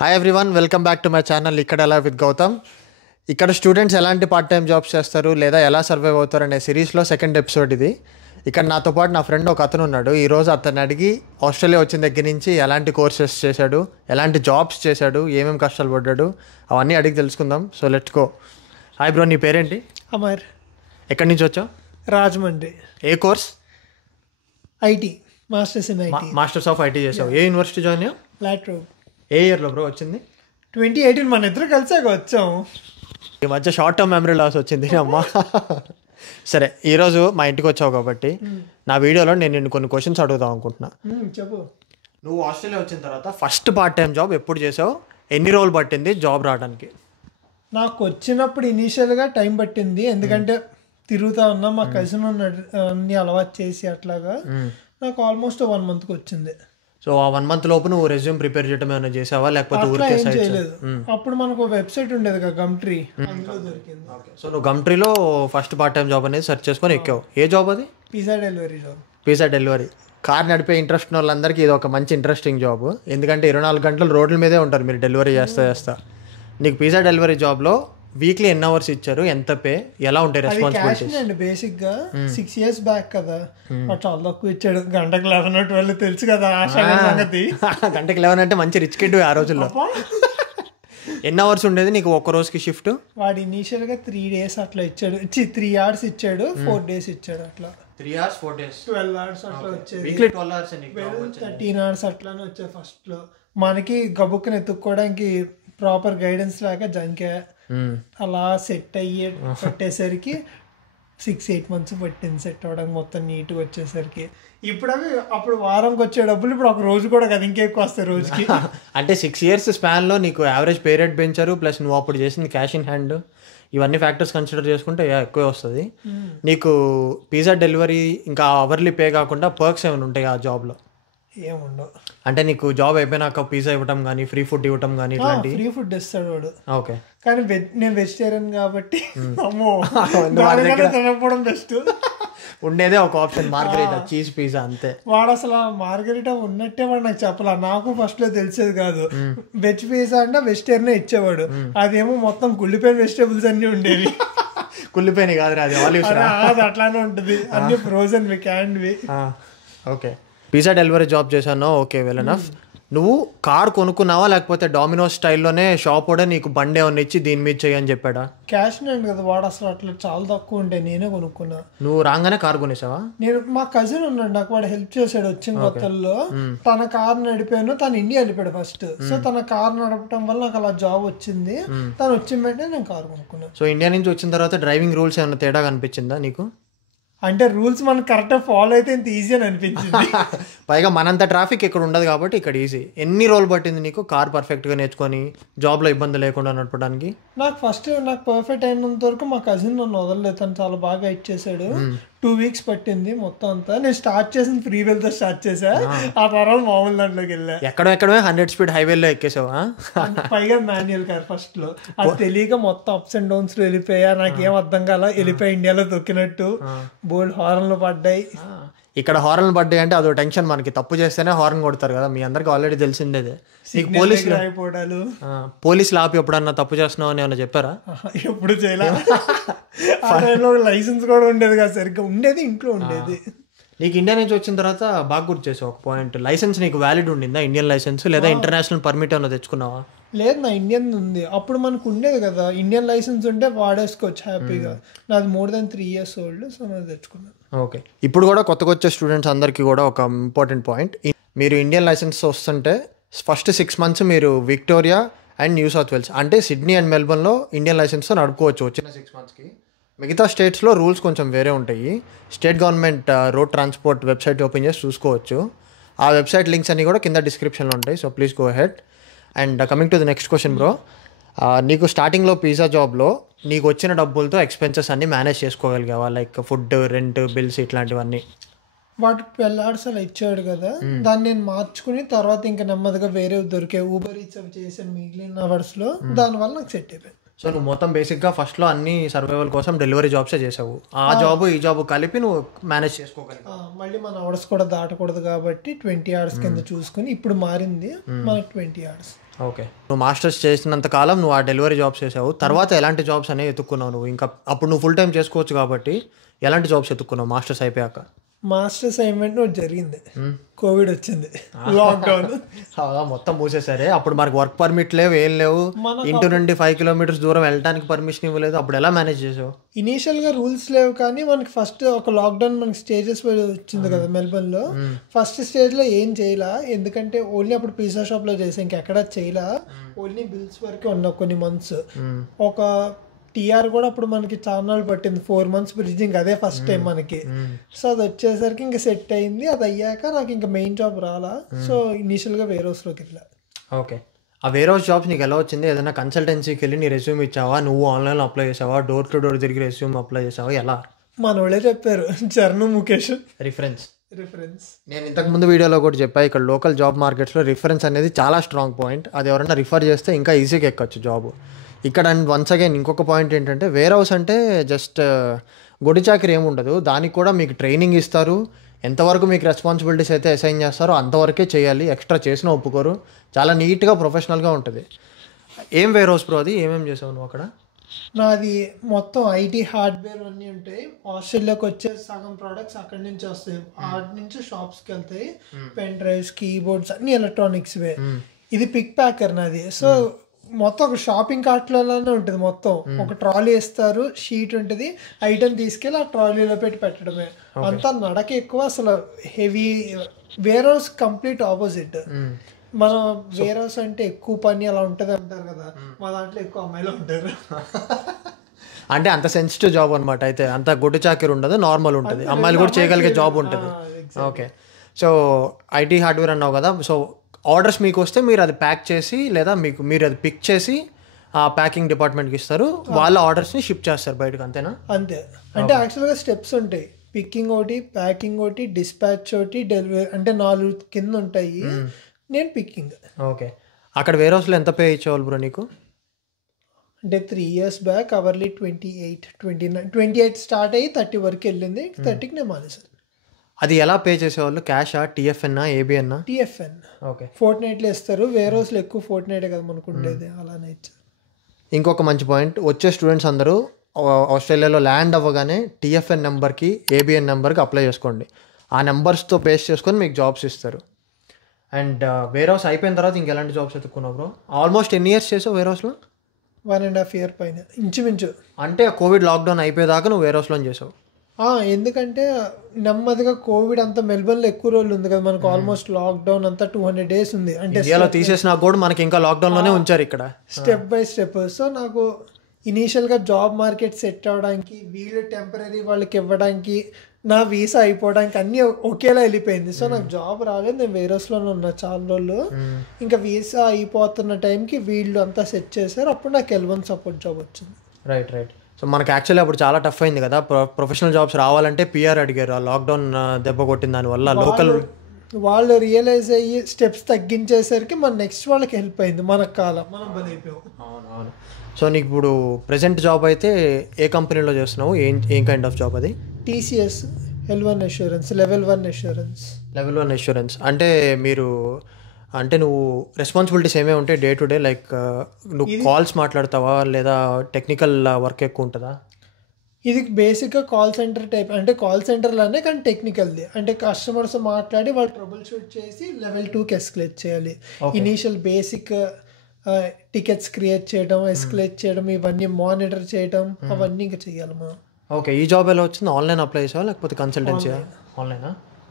Hi everyone, welcome back to my channel ఇక్కడ ఎలా with Gautam. ఇక్కడ స్టూడెంట్స్ ఎలాంటి పార్ట్ టైం జాబ్స్ చేస్తారు లేదా ఎలా సర్వైవ్ అవుతారు అనే సిరీస్లో సెకండ్ ఎపిసోడ్ ఇది. ఇక్కడ నాతో పాటు నా ఫ్రెండ్ ఒక అతను ఉన్నాడు. ఈరోజు అతను అడిగి ఆస్ట్రేలియా వచ్చిన దగ్గర నుంచి ఎలాంటి కోర్సెస్ చేశాడు, ఎలాంటి జాబ్స్ చేశాడు, ఏమేమి కష్టాలు పడ్డాడు, అవన్నీ అడిగి తెలుసుకుందాం. So let's go. Hi bro, నీ పేరేంటి? అమర్. ఎక్కడి నుంచి వచ్చావు? రాజమండ్రి. ఏ course? IT, masters in IT. Masters of IT చేసావు. ఏ యూనివర్సిటీ జాయిన్ అయ్యావు? లాట్రో. ఏ ఇయర్లో బ్రో వచ్చింది? 2018. మన ఇద్దరు కలిసాక వచ్చాం. ఈ మధ్య షార్ట్ టర్మ్ మెమరీ లాస్ వచ్చింది అమ్మా. సరే, ఈరోజు మా ఇంటికి వచ్చావు కాబట్టి నా వీడియోలో నేను నిన్ను కొన్ని క్వశ్చన్స్ అడుగుదాం అనుకుంటున్నా. చెప్పు. నువ్వు ఆస్ట్రేలియా వచ్చిన తర్వాత ఫస్ట్ పార్ట్ టైం జాబ్ ఎప్పుడు చేసావు? ఎన్ని రోజులు పట్టింది జాబ్ రావడానికి? నాకు వచ్చినప్పుడు ఇనీషియల్గా టైం పట్టింది, ఎందుకంటే తిరుగుతా ఉన్నా, మా కజిన్ ఉన్నాడు అన్ని అలవాటు చేసి అట్లాగా. నాకు ఆల్మోస్ట్ 1 monthకి వచ్చింది. సో ఆ 1 month లోపు నువ్వు రెజ్యూమ్ ప్రిపేర్ చేయడం ఏమైనా చేసావా లేకపోతే ఊరికే ఏం చేయలేదు. అప్పుడు మనకు వెబ్సైట్ ఉండేది కదా, గమ్ట్రీ, అందులో దొరికింది. సో నువ్వు గమ్ట్రీలో ఫస్ట్ పార్ట్ టైం జాబ్ అనేది సెర్చ్ చేసుకొని ఎక్కావు. ఏ జాబ్ అది? Pizza delivery job. Pizza delivery. Car నడిపే ఇంట్రెస్ట్ ఉన్న వాళ్ళందరికీ ఇది ఒక మంచి ఇంట్రెస్టింగ్ జాబ్. ఎందుకంటే 24 గంటలు రోడ్ల మీదే ఉంటారు మీరు డెలివరీ చేస్తా. నీకు పిజ్జా డెలివరీ జాబ్లో వీక్లీ ఎన్ని అవర్స్ ఇచ్చారు, ఎంత పే, ఎలా ఉంటాయి రెస్పాన్సిబిలిటీస్? అండి బేసిక్ గా 6 years బ్యాక్ కదా, చాలా తక్కువ ఇచ్చాడు. గంటకు 11 or 12 తెలుసు కదా సంగతి. గంటకి 11 అంటే మంచి రిచ్ కిడ్ ఆ రోజుల్లో. ఎన్ని అవర్స్ ఉండేది నీకు ఒక్క రోజుకి షిఫ్ట్? వాడు ఇనీషియల్ గా 3 days అట్లా ఇచ్చాడు. 3 hours ఇచ్చాడు, 4 days ఇచ్చాడు. అట్లా 3 hours 4 days 12 hours అట్లా వచ్చేది. వీక్లీ 12 hours 13 hours అట్లానే వచ్చాయి ఫస్ట్ లో. మనకి గబుక్కుని ఎత్తుక్కోవడానికి ప్రాపర్ గైడెన్స్ లాగా జంకే అలా సెట్ అయ్యి పట్టేసరికి 6-8 months పట్టింది సెట్ అవ్వడానికి, మొత్తం నీట్గా వచ్చేసరికి. ఇప్పుడు అప్పుడు వారంకి వచ్చే డబ్బులు ఇప్పుడు ఒక రోజు కూడా కదా, ఇంకెక్కువ వస్తాయి రోజుకి. అంటే 6 years స్పాన్లో నీకు యావరేజ్ పే రేట్ పెంచారు, ప్లస్ నువ్వు అప్పుడు చేసింది క్యాష్ ఇన్ హ్యాండ్, ఇవన్నీ ఫ్యాక్టర్స్ కన్సిడర్ చేసుకుంటే ఎక్కువే వస్తుంది నీకు. పిజ్జా డెలివరీ ఇంకా అవర్లీ పే కాకుండా పర్క్స్ ఏమైనా ఉంటాయి ఆ జాబ్లో? ఏముండవు. అంటే నీకు జాబ్ అయిపోయినాక పిజ్జా ఇవ్వటం కానీ, ఫ్రీ ఫుడ్ ఇవ్వటం కానీ ఇట్లాంటి? ఫ్రీ ఫుడ్ ఇస్తాడు వాడు. ఓకే. కానీ నేను వెజిటేరియన్ కాబట్టి అమ్మో తినకపోవడం బెస్ట్. ఉండేదే ఒక ఆప్షన్, మార్గరీటా చీజ్ పిజ్జా, అంతే. వాడు అసలు మార్గరీటా ఉన్నట్టే వాడు నాకు చెప్పాల. నాకు ఫస్ట్ లో తెలిసేది కాదు. వెజ్ పిజ్జా అంటే వెజిటేరియన్ ఇచ్చేవాడు, అదేమో మొత్తం కుళ్ళిపోయిన వెజిటేబుల్స్ అన్ని ఉండేవి. కుళ్ళిపోయిన కాదు, అది అది అట్లానే ఉంటుంది, అన్ని ఫ్రోజన్ వి, క్యాన్డ్ వి. ఓకే. పిజ్జా డెలివరీ జాబ్ చేశాను, ఓకే, వెల్ ఎనఫ్. నువ్వు కార్ కొనుక్కున్నావా లేకపోతే డామినోస్ స్టైల్లోనే షాప్ కూడా నీకు బండి ఏమన్నా ఇచ్చి దీని మీద చేయని చెప్పాడా? క్యాష్ అండి కదా వాడు, అసలు అట్లా చాలా తక్కువ ఉంటే నేనే కొనుక్కున్నా. నువ్వు రాగానే కార్ కొనేసావా? నేను, మా కజిన్ ఉన్నాడు నాకు, వాడు హెల్ప్ చేశాడు వచ్చిన కొత్తల్లో. తన కార్ నడిపాను, తను ఇండియా వెళ్ళిపోయాడు ఫస్ట్. సో తన కార్ నడపడం వల్ల నాకు అలా జాబ్ వచ్చింది. తను వచ్చిన వెంటనే నేను కార్ కొనుక్కున్నాను. సో ఇండియా నుంచి వచ్చిన తర్వాత డ్రైవింగ్ రూల్స్ ఏమైనా తేడా కనిపించిందా నీకు? అంటే రూల్స్ మనం కరెక్ట్గా ఫాలో అయితే ఇంత ఈజీ అని అనిపించింది. పైగా మనంత ట్రాఫిక్ ఇక్కడ ఉండదు కాబట్టి ఇక్కడ ఈజీ. ఎన్ని రోజులు పట్టింది నీకు కార్ పర్ఫెక్ట్గా నేర్చుకొని జాబ్లో ఇబ్బంది లేకుండా నడపడానికి? నాకు పర్ఫెక్ట్ అయినంత వరకు మా కజిన్ నన్ను వదలలేదు, తను చాలా బాగా ఇచ్చేసాడు. 2 weeks పట్టింది మొత్తం అంతా. నేను స్టార్ట్ చేసిన ఫ్రీ వీల్తో స్టార్ట్ చేసా, ఆ తర్వాత మామూలు దాంట్లోకి వెళ్ళా. ఎక్కడమే 100 speed హైవేలో ఎక్కేసావా? పైగా మాన్యువల్ కార్ ఫస్ట్ లో, అది తెలియక మొత్తం అప్స్ అండ్ డౌన్స్ లో వెళ్ళిపోయా. నాకేం అర్థం కాల, వెళ్ళిపోయి ఇండియాలో తొక్కినట్టు బోల్డ్ హార్న్లు పడ్డాయి. ఇక్కడ హార్న్లు పడ్డాయి అంటే అదో టెన్షన్ మనకి. తప్పు చేస్తేనే హార్న్ కొడతారు కదా, మీ అందరికి ఆల్రెడీ తెలిసిందేదే. నీకు పోలీసులు ఆపి ఎప్పుడన్నా తప్పు చేస్తున్నావు అని ఏమన్నా చెప్పారా? ఎప్పుడు చేయలే. ఆ టైంలో లైసెన్స్ కూడా ఉండేది కదా, సరిగ్గా ఉండేది, ఇంట్లో ఉండేది. నీకు ఇండియా నుంచి వచ్చిన తర్వాత బాగా గుర్తు చేసావు ఒక పాయింట్, లైసెన్స్ నీకు వ్యాలిడ్ ఉండిందా? ఇండియన్ లైసెన్స్ లేదా ఇంటర్నేషనల్ పర్మిట్ ఏమన్నా తెచ్చుకున్నావా? లేదు, నా ఇండియన్ ఉంది. అప్పుడు మనకు ఉండేది కదా ఇండియన్ లైసెన్స్ ఉంటే వాడేసుకోవచ్చు హ్యాపీగా. నాది more than 3 years old, so నేను తెచ్చుకున్నాను. ఓకే. ఇప్పుడు కూడా కొత్తగా వచ్చే స్టూడెంట్స్ అందరికీ కూడా ఒక ఇంపార్టెంట్ పాయింట్, మీరు ఇండియన్ లైసెన్స్ వస్తుంటే ఫస్ట్ 6 months మీరు Victoria and New South Wales అంటే సిడ్నీ అండ్ మెల్బర్న్లో ఇండియన్ లైసెన్స్తో నడుపుకోవచ్చు వచ్చిన 6 monthsకి. మిగతా స్టేట్స్లో రూల్స్ కొంచెం వేరే ఉంటాయి. State government road transport website open చేసి చూసుకోవచ్చు. ఆ వెబ్సైట్ లింక్స్ అన్నీ కూడా కింద డిస్క్రిప్షన్లో ఉంటాయి. So please go ahead. And coming to the next question bro, నీకు స్టార్టింగ్లో పిజ్జా జాబ్లో నీకు వచ్చిన డబ్బులతో ఎక్స్పెన్సెస్ అన్నీ మేనేజ్ చేసుకోగలిగావా? లైక్ ఫుడ్, రెంట్, బిల్స్ ఇట్లాంటివన్నీ. వాడు 12 hours అలా ఇచ్చాడు కదా, దాన్ని నేను మార్చుకుని తర్వాత ఇంకా నెమ్మదిగా వేరే దొరికే ఊబర్ ఈట్స్ అవి చేశాను మిగిలిన అవర్స్లో. దానివల్ల నాకు సెట్ అయిపోయింది. సో నువ్వు మొత్తం బేసిక్గా ఫస్ట్లో అన్ని సర్వైవల్ కోసం డెలివరీ జాబ్సే చేసావు. ఆ జాబ్ ఈ జాబ్ కలిపి నువ్వు మేనేజ్ చేసుకోగలిగావు. మళ్ళీ మన అవర్స్ కూడా దాటకూడదు కాబట్టి 20 hours కింద చూసుకుని ఇప్పుడు మారింది మనకు 20 hours. ఓకే. నువ్వు మాస్టర్స్ చేసినంత కాలం నువ్వు ఆ డెలివరీ జాబ్స్ చేసావు. తర్వాత ఎలాంటి జాబ్స్ అనేవి ఎత్తుక్కున్నావు నువ్వు? ఇంకా అప్పుడు నువ్వు ఫుల్ టైం చేసుకోవచ్చు కాబట్టి ఎలాంటి జాబ్స్ ఎత్తుక్కున్నావు మాస్టర్స్ అయిపోయాక? మాస్టర్స్ అసైన్మెంట్ ఒకటి జరిగింది, కోవిడ్ వచ్చింది, లాక్డౌన్. మొత్తం మూసేసారే. అప్పుడు మనకు వర్క్ పర్మిట్ లేవు, ఏం లేవు, ఇంటి నుండి 5 kilometers దూరం వెళ్ళడానికి పర్మిషన్ ఇవ్వలేదు. అప్పుడు ఎలా మేనేజ్ చేసావు? ఇనీషియల్గా రూల్స్ లేవు, కానీ మనకి ఫస్ట్ ఒక లాక్డౌన్ మనకి స్టేజెస్ వచ్చింది కదా మెల్బర్న్లో. ఫస్ట్ స్టేజ్లో ఏం చేయలా, ఎందుకంటే ఓన్లీ అప్పుడు పిజ్జా షాప్లో చేసాం, ఇంకెక్కడ చేయలా. ఓన్లీ బిల్స్ వరకే ఉన్నావు కొన్ని మంత్స్. ఒక టీఆర్ కూడా అప్పుడు మనకి చాలా నాళ్ళు పట్టింది, 4 months బ్రిడ్జింగ్, అదే ఫస్ట్ టైం మనకి. సో అది వచ్చేసరికి ఇంకా సెట్ అయింది. అది అయ్యాక నాకు ఇంకా మెయిన్ జాబ్ రాలా. సో ఇనీషియల్గా వేరే హౌస్లోకి వెళ్ళా. ఓకే. ఆ వేరే హౌస్ జాబ్స్ నీకు ఎలా వచ్చింది? ఏదైనా కన్సల్టెన్సీకి వెళ్ళి నీ రెజ్యూమ్ ఇచ్చావా? నువ్వు ఆన్లైన్లో అప్లై చేసావా? డోర్ టు డోర్ తిరిగి రెజ్యూమ్ అప్లై చేసావా? ఎలా? మన వాళ్ళే చెప్పారు, చరణ్ ముఖేష్ రిఫరెన్స్. నేను ఇంతకు ముందు వీడియోలో కూడా చెప్పా, ఇక్కడ లోకల్ జాబ్ మార్కెట్స్లో రిఫరెన్స్ అనేది చాలా స్ట్రాంగ్ పాయింట్. అది ఎవరైనా రిఫర్ చేస్తే ఇంకా ఈజీగా ఎక్కొచ్చు జాబ్. ఇక్కడ అండ్ వన్స్ అగైన్ ఇంకొక పాయింట్ ఏంటంటే, వేర్ హౌస్ అంటే జస్ట్ గొడి చాకరీ ఏమి ఉండదు. దానికి కూడా మీకు ట్రైనింగ్ ఇస్తారు. ఎంతవరకు మీకు రెస్పాన్సిబిలిటీస్ అయితే అసైన్ చేస్తారో అంతవరకే చేయాలి. ఎక్స్ట్రా చేసినా ఒప్పుకోరు. చాలా నీట్గా ప్రొఫెషనల్గా ఉంటుంది. ఏం వేర్ హౌస్ బ్రో అది? ఏమేమి చేసావు నువ్వు అక్కడ? నాది మొత్తం ఐటీ హార్డ్వేర్ అన్నీ ఉంటాయి. ఆస్ట్రేలియాకి వచ్చే సగం ప్రోడక్ట్స్ అక్కడి నుంచి వస్తాయి. ఆర్ట్ నుంచి షాప్స్కి వెళ్తాయి. పెన్ డ్రైవ్స్, కీబోర్డ్స్ అన్ని ఎలక్ట్రానిక్స్వే. ఇది పిక్ ప్యాకర్ నాది. సో మొత్తం ఒక షాపింగ్ కార్ట్లలోనే ఉంటుంది. మొత్తం ఒక ట్రాలీ ఇస్తారు, షీట్ ఉంటుంది, ఐటమ్ తీసుకెళ్ళి ఆ ట్రాలీలో పెట్టి పెట్టడమే. అంతా నడక ఎక్కువ, అసలు heavy. Warehouse complete opposite. మన వేర్ హౌస్ అంటే ఎక్కువ పని అలా ఉంటుంది అంటారు కదా, మా దాంట్లో ఎక్కువ అమ్మాయిలు ఉంటారు. అంటే అంత సెన్సిటివ్ జాబ్ అనమాట. అయితే అంత గుడ్డు చాకరీ ఉండదు, నార్మల్ ఉంటుంది. అమ్మాయిలు కూడా చేయగలిగే జాబ్ ఉంటుంది. ఓకే. సో ఐటీ హార్డ్వేర్ అన్నావు కదా. సో ఆర్డర్స్ మీకు వస్తే మీరు అది ప్యాక్ చేసి, లేదా మీరు అది పిక్ చేసి ఆ ప్యాకింగ్ డిపార్ట్మెంట్కి ఇస్తారు. వాళ్ళ ఆర్డర్స్ని షిప్ చేస్తారు బయటకు, అంతేనా? అంతే. అంటే యాక్చువల్గా స్టెప్స్ ఉంటాయి. పికింగ్ ఒకటి, ప్యాకింగ్ ఒకటి, డిస్పాచ్ ఒకటి, డెలివరీ, అంటే 4 కింద ఉంటాయి. నేను పికింగ్. ఓకే. అక్కడ వేర్ హౌస్లో ఎంత పే ఇచ్చేవాళ్ళు బ్రో నీకు? అంటే 3 years బ్యాక్ అవర్లీ 28 స్టార్ట్ అయ్యి 30 వరకు వెళ్ళింది. 30కి నేను మానేసాను. అది ఎలా పే చేసేవాళ్ళు? క్యాషా, టీఎఫ్ఎన్నా, ఏబిఎన్నా? టీఎఫ్ఎన్. ఓకే. ఫోర్ట్నైట్లో ఇస్తారు. వేరే రోజులు ఎక్కువ ఫోర్ట్నైటే కదా మనకు ఉండేది, అలానే ఇచ్చారు. ఇంకొక మంచి పాయింట్, వచ్చే స్టూడెంట్స్ అందరూ ఆస్ట్రేలియాలో ల్యాండ్ అవ్వగానే టీఎఫ్ఎన్ నెంబర్కి, ఏబిఎన్ నెంబర్కి అప్లై చేసుకోండి. ఆ నెంబర్స్తో పేస్ట్ చేసుకొని మీకు జాబ్స్ ఇస్తారు. అండ్ వేర్ హౌస్ అయిపోయిన తర్వాత ఇంకెలాంటి జాబ్స్ ఎత్తుక్కున్నావు బ్రో? ఆల్మోస్ట్ ఎన్ని ఇయర్స్ చేసావు వేర్ హౌస్లో? 1.5 year పైన ఇంచుమించు. అంటే కోవిడ్ లాక్డౌన్ అయిపోయేదాకా నువ్వు వేర్ హౌస్లో చేసావు? ఎందుకంటే నెమ్మదిగా కోవిడ్ అంతా మెల్బర్న్లో ఎక్కువ రోజులు ఉంది కదా మనకు. ఆల్మోస్ట్ లాక్డౌన్ అంతా 200 days ఉంది. అంటే ఇండియాలో తీసేసినా కూడా మనకి ఇంకా లాక్డౌన్లోనే ఉంచారు ఇక్కడ, స్టెప్ బై స్టెప్. సో నాకు ఇనీషియల్గా జాబ్ మార్కెట్ సెట్ అవ్వడానికి, వీళ్ళు టెంపరీ వాళ్ళకి ఇవ్వడానికి, నా వీసా అయిపోవడానికి అన్నీ ఒకేలా వెళ్ళిపోయింది. సో నాకు జాబ్ రాలేదు. నేను వేరే హౌస్లోనే ఉన్నా చాలా రోజులు. ఇంకా వీసా అయిపోతున్న టైంకి వీళ్ళు అంతా సెట్ చేశారు. అప్పుడు నాకు L1 సపోర్ట్ జాబ్ వచ్చింది. రైట్. సో మనకి యాక్చువల్లీ అప్పుడు చాలా టఫ్ అయింది కదా, ప్రొఫెషనల్ జాబ్స్ రావాలంటే పిఆర్ అడిగారు. ఆ లాక్డౌన్ దెబ్బ కొట్టిన దానివల్ల లోకల్ వాళ్ళు రియలైజ్ అయ్యి స్టెప్స్ తగ్గించేసరికి మన నెక్స్ట్ వాళ్ళకి హెల్ప్ అయింది. మనకు కాలం మనం పని అయిపోయాం. అవును. సో నీకు ఇప్పుడు ప్రెజెంట్ జాబ్ అయితే ఏ కంపెనీలో చేస్తున్నావు? ఏం కైండ్ ఆఫ్ జాబ్ అది? TCS L1 assurance, level 1 assurance. Level 1 assurance అంటే నువ్వు రెస్పాన్సిబిలిటీస్ ఏమేమి ఉంటాయి డే టు డే? లైక్ నువ్వు కాల్స్ మాట్లాడతావా, లేదా టెక్నికల్ వర్క్ ఎక్కువ ఉంటుందా? ఇది బేసిక్గా కాల్ సెంటర్ టైప్. అంటే కాల్ సెంటర్లోనే, కానీ టెక్నికల్ది. అంటే కస్టమర్స్ మాట్లాడి వాళ్ళు ట్రబుల్ షూట్ చేసి లెవెల్ 2కి ఎస్కలేట్ చేయాలి. ఇనీషియల్ బేసిక్ టికెట్స్ క్రియేట్ చేయడం, ఎస్కలేట్ చేయడం, ఇవన్నీ మానిటర్ చేయడం, అవన్నీ ఇంకా చేయాలి మనం. ఓకే. ఈ జాబ్ ఎలా వచ్చింది? ఆన్లైన్ అప్లై చేసావా లేకపోతే కన్సల్టెన్సీ? ఆన్లైనా?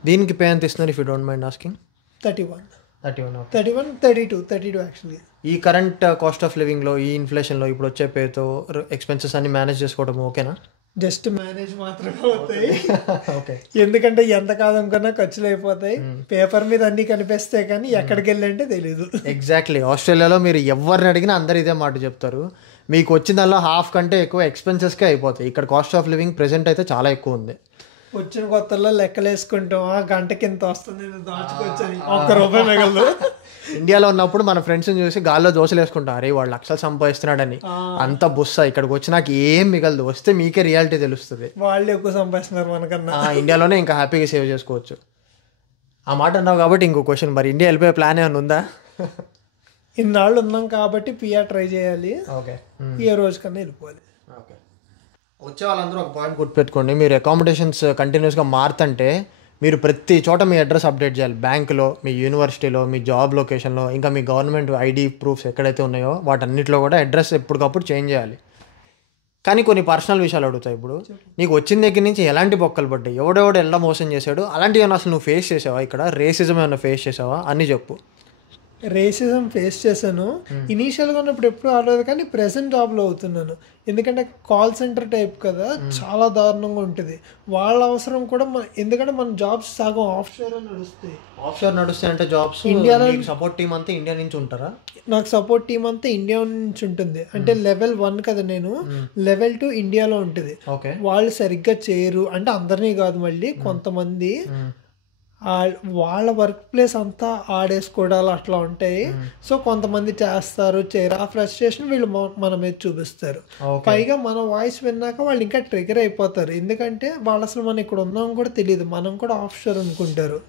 దీనికి పే ఎంత ఇస్తున్నారు if you don't mind asking? 32 actually. ఈ కరెంట్ కాస్ట్ ఆఫ్ లివింగ్లో, ఈ ఇన్ఫ్లేషన్లో ఇప్పుడు వచ్చే పేతో ఎక్స్పెన్సెస్ అన్ని మేనేజ్ చేసుకోవడం ఓకేనా? జస్ట్ మేనేజ్ మాత్రమే అవుతాయి. ఓకే. ఎందుకంటే ఎంత కాదనుకున్నా ఖర్చులు అయిపోతాయి. పేపర్ మీద అన్ని కనిపిస్తే కానీ ఎక్కడికి వెళ్ళంటే తెలీదు. ఎగ్జాక్ట్లీ. ఆస్ట్రేలియాలో మీరు ఎవరిని అడిగినా అందరు ఇదే మాట చెప్తారు. మీకు వచ్చిందల్లా హాఫ్ కంటే ఎక్కువ ఎక్స్పెన్సెస్కే అయిపోతాయి. ఇక్కడ కాస్ట్ ఆఫ్ లివింగ్ ప్రెసెంట్ అయితే చాలా ఎక్కువ ఉంది. వచ్చిన కొత్తలో లెక్కలు వేసుకుంటాం, గంటకి ఎంత వస్తుంది దాచుకొచ్చని, ₹1 మిగలదు. ఇండియాలో ఉన్నప్పుడు మన ఫ్రెండ్స్ని చూసి గాల్లో దోశలు వేసుకుంటాం, అరే వాడు లక్షలు సంపాదిస్తున్నాడని. అంత బుస్స. ఇక్కడికి వచ్చి నాకు ఏం మిగలదు. వస్తే మీకే రియాలిటీ తెలుస్తుంది. వాళ్ళు ఎక్కువ సంపాదిస్తున్నారు మనకన్నా. ఇండియాలోనే ఇంకా హ్యాపీగా సేవ్ చేసుకోవచ్చు. ఆ మాట అన్నావు కాబట్టి ఇంకో క్వశ్చన్, మరి ఇండియా వెళ్ళిపోయే ప్లాన్ ఏమైనా ఉందా? ఇన్నాళ్ళు ఉన్నాం కాబట్టి పిఆర్ ట్రై చేయాలి, ఓకే ఏ రోజు కన్నా వెళ్ళిపోవాలి. ఓకే. వచ్చే వాళ్ళందరూ ఒక పాయింట్ గుర్తుపెట్టుకోండి, మీరు అకామిడేషన్స్ కంటిన్యూస్గా మారుతుంటే మీరు ప్రతి చోట మీ అడ్రస్ అప్డేట్ చేయాలి. బ్యాంకులో, మీ యూనివర్సిటీలో, మీ జాబ్ లొకేషన్లో, ఇంకా మీ గవర్నమెంట్ ఐడి ప్రూఫ్స్ ఎక్కడైతే ఉన్నాయో వాటన్నిటిలో కూడా అడ్రస్ ఎప్పటికప్పుడు చేంజ్ చేయాలి. కానీ కొన్ని పర్సనల్ విషయాలు అడుగుతాయి. ఇప్పుడు నీకు వచ్చిన దగ్గర నుంచి ఎలాంటి బొక్కలు పడ్డాయి, ఎవడెవడు ఎలా మోసం చేశాడు, అలాంటివి ఏమైనా అసలు నువ్వు ఫేస్ చేసావా, ఇక్కడ రేసిజం ఏమైనా ఫేస్ చేసావా, అన్నీ చెప్పు. రేసిజం ఫేస్ చేశాను. ఇనీషియల్గా ఉన్నప్పుడు ఎప్పుడు ఆడలేదు, కానీ ప్రెసెంట్ జాబ్లో అవుతున్నాను. ఎందుకంటే కాల్ సెంటర్ టైప్ కదా, చాలా దారుణంగా ఉంటుంది. వాళ్ళ అవసరం కూడా ఎందుకంటే మన జాబ్స్ సగం ఆఫ్ షోర్ నడుస్తాయి. ఆఫ్ షోర్ నడుస్తాయి అంటే జాబ్స్ ఇండియాలో సపోర్ట్ టీమ్ అంతా ఇండియా నుంచి ఉంటారా? నాకు సపోర్ట్ టీమ్ అంతా ఇండియా నుంచి ఉంటుంది. అంటే లెవెల్ 1 కదా నేను, లెవెల్ 2 ఇండియాలో ఉంటుంది. ఓకే. వాళ్ళు సరిగ్గా చేయరు అంటే అందరినీ కాదు, మళ్ళీ కొంతమంది వాళ్ళ వర్క్ ప్లేస్ అంతా ఆడేసుకోవడాలు అట్లా ఉంటాయి. సో కొంతమంది చేస్తారు చేయరు, ఆ ఫ్రస్ట్రేషన్ వీళ్ళు మన మీద చూపిస్తారు. పైగా మన వాయిస్ విన్నాక వాళ్ళు ఇంకా ట్రిగర్ అయిపోతారు, ఎందుకంటే వాళ్ళు అసలు మనం ఇక్కడ ఉన్నాం కూడా తెలియదు, మనం కూడా ఆఫ్ షోర్ అనుకుంటారు.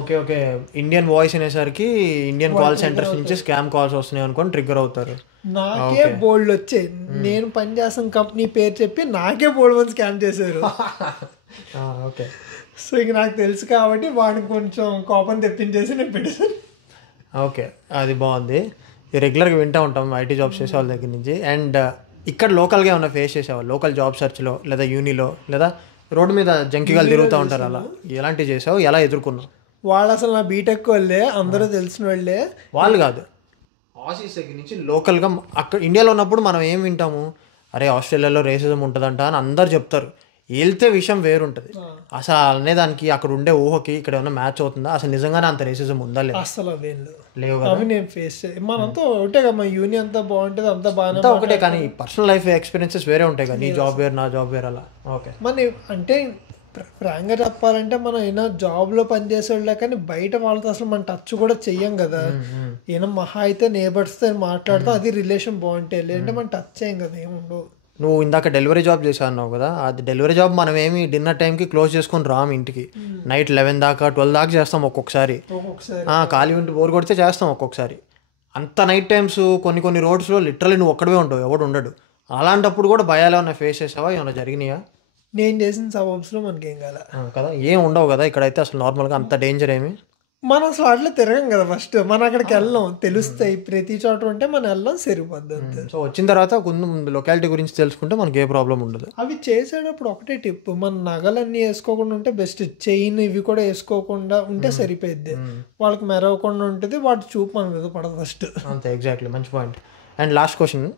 Okay okay. ఇండియన్ వాయిస్ అనేసరికి ఇండియన్ కాల్ సెంటర్స్ నుంచి స్కామ్ కాల్స్ వస్తున్నాయి అనుకొని ట్రిగ్గర్ అవుతారు. నాకే బోల్డ్ వచ్చాయి, నేను పనిచేస్తున్న కంపెనీ పేరు చెప్పి నాకే బోల్డ్ మంది స్కామ్ చేశారు. ఓకే. సో ఇక నాకు తెలుసు కాబట్టి వాడిని కొంచెం కోపం తెప్పించేసి నేను పెట్టాను. ఓకే, అది బాగుంది. రెగ్యులర్గా వింటూ ఉంటాం ఐటీ జాబ్స్ చేసే వాళ్ళ దగ్గర నుంచి. అండ్ ఇక్కడ లోకల్గా ఏమైనా ఫేస్ చేసేవాళ్ళు, లోకల్ జాబ్ సెర్చ్లో లేదా యూనిలో లేదా రోడ్డు మీద జంకిగాలు తిరుగుతూ ఉంటారు, అలా ఎలాంటివి చేసావు, ఎలా ఎదుర్కొన్నావు? వాళ్ళు అసలు నా బీటెక్ వాళ్ళే, అందరూ తెలిసిన వాళ్ళే. వాళ్ళు కాదు, ఆసీస్ దగ్గర నుంచి లోకల్గా అక్కడ ఇండియాలో ఉన్నప్పుడు మనం ఏం వింటాము, అరే ఆస్ట్రేలియాలో రేసిజం ఉంటుందంట అని అందరు చెప్తారు. వెళ్తే విషయం వేరుంటుంది. అసలు అనేదానికి అక్కడ ఉండే ఊహకి ఇక్కడ ఏమైనా మ్యాచ్ అవుతుందా, అసలు నిజంగానే అంత రేసిజం ఉందా లేదా? అసలు లేవు అవి నేను ఫేస్ మనంతా ఒకటే కదా, మా యూనియన్ అంతా బాగుంటుంది, అంతా బాగానే ఒకటే, కానీ పర్సనల్ లైఫ్ ఎక్స్పీరియన్సెస్ వేరే ఉంటాయి కదా, నీ జాబ్ వేరు నా జాబ్ వేరు అలా. ఓకే. మన అంటే ఫ్రాంక్గా చెప్పాలంటే మనం ఏమైనా జాబ్లో పనిచేసేవాళ్ళే, కానీ బయట వాళ్ళతో అసలు మనం టచ్ కూడా చెయ్యం కదా. ఏమైనా మహా అయితే నేబర్స్తో మాట్లాడతాం, అది రిలేషన్ బాగుంటాయి, లేదంటే మనం టచ్ చేయం కదా, ఏముండవు. నువ్వు ఇందాక డెలివరీ జాబ్ చేశావు అన్నావు కదా, అది డెలివరీ జాబ్ మనం ఏమి డిన్నర్ టైంకి క్లోజ్ చేసుకొని రాము ఇంటికి. నైట్ 11 దాకా 12 దాకా చేస్తాం ఒక్కొక్కసారి. ఖాళీ ఉండి బోర్ కొడితే చేస్తాం ఒక్కొక్కసారి. అంత నైట్ టైమ్స్ కొన్ని రోడ్స్లో లిటరల్లీ నువ్వు ఒక్కడే ఉంటావు, ఎవడు ఉండడు. అలాంటప్పుడు కూడా భయాలు ఏమైనా ఫేస్ చేసావా, ఏమైనా జరిగినాయా? నేను చేసిన సబబ్స్లో మనకేం కాలే కదా, ఏం ఉండవు కదా ఇక్కడైతే అసలు నార్మల్గా అంత డేంజర్ ఏమి. మనం అసలు అట్లా తిరగం కదా, ఫస్ట్ మనం అక్కడికి వెళ్ళాం, తెలుస్తాయి ప్రతి చోట ఉంటే మనం వెళ్ళాం, సరిపోద్ది అంతే. సో వచ్చిన తర్వాత కొంచెం లొకాలిటీ గురించి తెలుసుకుంటే మనకి ఏ ప్రాబ్లం ఉండదు. అవి చేసేటప్పుడు ఒకటే టిప్, మన నగలన్నీ వేసుకోకుండా ఉంటే బెస్ట్, చైన్ ఇవి కూడా వేసుకోకుండా ఉంటే సరిపోద్ది, వాళ్ళకి మెరవకుండా ఉంటుంది, వాటి చూపు మన మీద పడదు ఫస్ట్. అంతే, ఎగ్జాక్ట్లీ, మంచి పాయింట్. అండ్ లాస్ట్ క్వశ్చన్,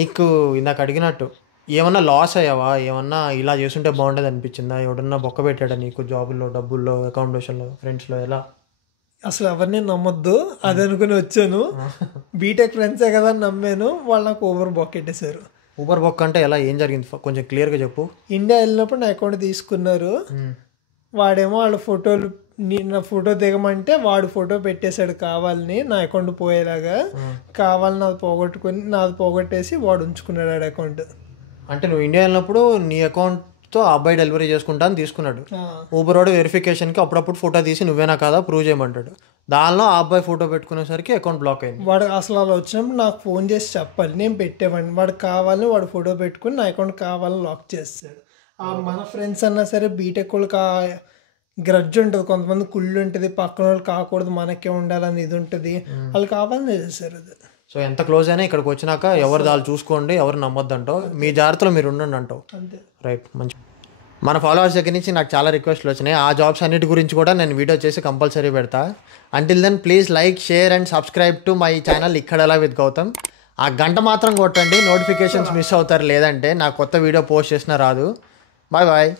నీకు ఇందాక అడిగినట్టు ఏమన్నా లాస్ అయ్యావా, ఏమన్నా ఇలా చేస్తుంటే బాగుంటుంది అనిపించిందా, ఎవడన్నా బొక్క పెట్టాడా నీకు జాబుల్లో, డబ్బుల్లో, అకామిడేషన్లో, ఫ్రెండ్స్లో, ఎలా? అసలు ఎవరిని నమ్మొద్దు అది అనుకుని వచ్చాను, బీటెక్ ఫ్రెండ్సే కదా అని నమ్మాను, వాళ్ళు నాకు ఓవర్ బొక్కెట్టేశారు. ఊబర్ బొక్క అంటే ఎలా, ఏం జరిగింది కొంచెం క్లియర్గా చెప్పు. ఇండియా వెళ్ళినప్పుడు నా అకౌంట్ తీసుకున్నారు, వాడేమో వాళ్ళ ఫోటోలు, నా ఫోటో దిగమంటే వాడు ఫోటో పెట్టేశాడు కావాలని నా అకౌంట్ పోయేలాగా, కావాలని నాది పోగొట్టేసి వాడు ఉంచుకున్నాడు ఆడ అకౌంట్. అంటే నువ్వు ఇండియా వెళ్ళినప్పుడు నీ అకౌంట్తో ఆ అబ్బాయి డెలివరీ చేసుకుంటా అని తీసుకున్నాడు. ఊబర్ వాడు వెరిఫికేషన్కి అప్పుడప్పుడు ఫోటో తీసి నువ్వేనా కాదా ప్రూవ్ చేయమంటాడు. దానిలో ఆ అబ్బాయి ఫోటో పెట్టుకునేసరికి అకౌంట్ బ్లాక్ అయింది. వాడు అసలు అలా వచ్చినప్పుడు నాకు ఫోన్ చేసి చెప్పాలి, నేను పెట్టేవాడిని. వాడు కావాలని వాడు ఫోటో పెట్టుకుని నా అకౌంట్ కావాలని లాక్ చేస్తాడు. మన ఫ్రెండ్స్ అన్నా సరే బీటెక్ వాళ్ళకి గ్రడ్జ్ ఉంటుంది, కొంతమంది కుళ్ళు ఉంటుంది, పక్కన వాళ్ళు కాకూడదు మనకే ఉండాలని ఇది ఉంటుంది, వాళ్ళు కావాలని చేస్తారు అది. సో ఎంత క్లోజ్ అయినా ఇక్కడికి వచ్చినాక ఎవరు దాన్ని చూసుకోండి, ఎవరు నమ్మొద్దు అంటావు, మీ జాగ్రత్తలో మీరు ఉండండి అంటావు. అంతే, రైట్. మంచి. మన ఫాలోవర్స్ దగ్గర నుంచి నాకు చాలా రిక్వెస్ట్లు వచ్చినాయి, ఆ జాబ్స్ అన్నిటి గురించి కూడా నేను వీడియో చేసి కంపల్సరీ పెడతా. Until then please like, share and subscribe to my channel ఇక్కడలా విత్ గౌతమ్. ఆ గంట మాత్రం కొట్టండి, నోటిఫికేషన్స్ మిస్ అవుతారు, లేదంటే నా కొత్త వీడియో పోస్ట్ చేసినా రాదు. Bye bye.